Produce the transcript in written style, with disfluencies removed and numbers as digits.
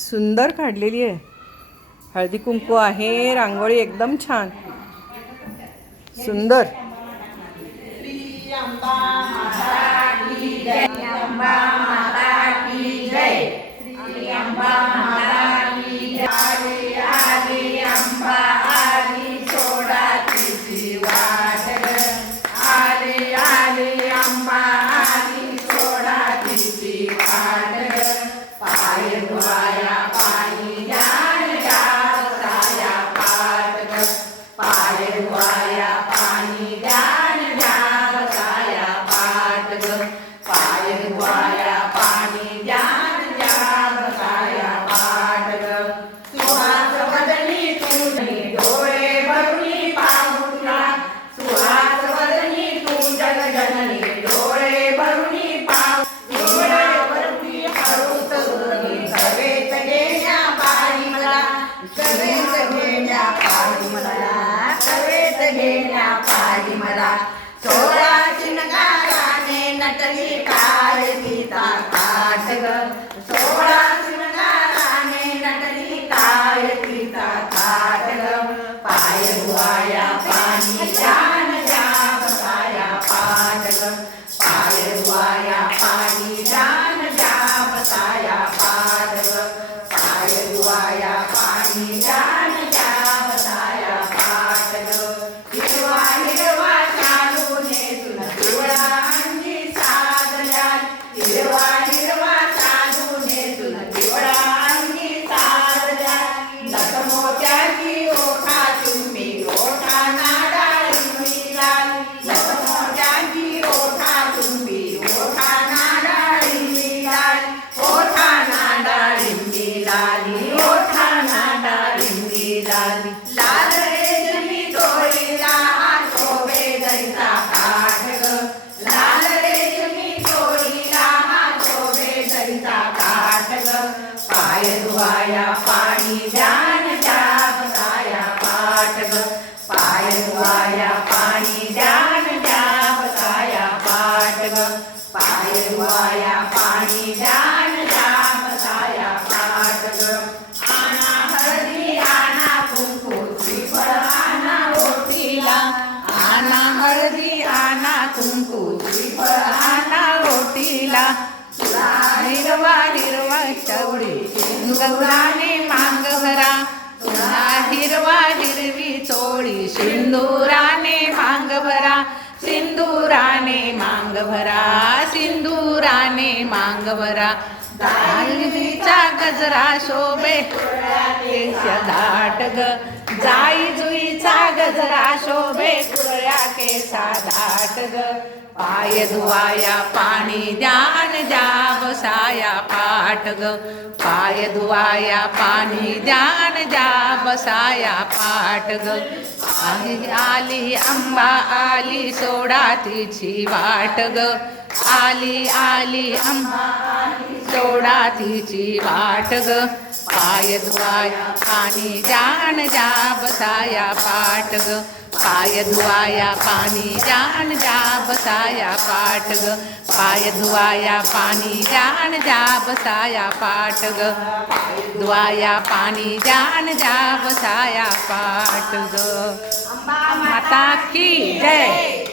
सुंदर काढलेली आहे. हळदी कुंकू आहे, रांगोळी एकदम छान सुंदर. सोळा शिंगाराने नटली काय सीता काठ ग. सोळा शिंगाराने नटली काय सीता काठ ग. पाय धुवाया पाणी जान जा बसाया पाठ ग. पाय धुवाया पाणी जान जा बसाया पाठ ग. पाय धुवाया पाणी जान जा बसाया पाठ ग. हिरवा हिरवा शालू नेसून पिवळा अंगी साजल्या. हिरवा हिरवा शालू नेसून पिवळा अंगी साजल्या. लखमोठ्याची ओठा तुम्ही ओठा नाडाळी लाल. लखमोठ्याची ओठा तुम्ही ओठा नाडाळी लाल. ओठा नाडाळी लाली ओठा नाडाळी लाली. लाल रेशमी डोळीला शोभे दरिता काठ ग. लाल रेशमी डोळीला शोभे दरिता काठ ग. पाय धुवाया पाणी जान जा बसाया पाठ ग. पाय धुवाया पाणी जान जा बसाया पाठ ग. पाय धुवाया पाणी जान जा बसाया पाठ ग. आणा हळदी आणा कुंकू श्रीफळ आणा ओटीला. आणा हळदी आणा कुंकू श्रीफळ आणा ओटीला. तुला हिरवा हिरवा चवळी सिंदुराने मांग भरा. तुला हिरवा हिरवी चोळी सिंदुराने मांग भरा. सिंदुराने मांग भरा. सिंदुराने मांग भरा. जाईजुईचा गजरा शोभे केश दाट ग. जाई जुईचा गजरा शोभे कुरळ्या केसा दाट ग. पाय धुवाया पाणी द्यान जा बसाया पाठ ग. पाय धुवाया पाणी द्यान जा बसाया पाठ ग. आली अंबा आली सोडा तिची वाट ग. आली आली अंबा सोडा तिची वाट ग. पाय धुवाया पाणी जान जा बसाया पाठ ग. पाय धुवाया पाणी जान जा बसाया पाठ ग. पाय धुवाया पाणी जान जा बसाया पाठ ग. धुवाया पाणी जान जा बसाया पाठ ग. माता की जय.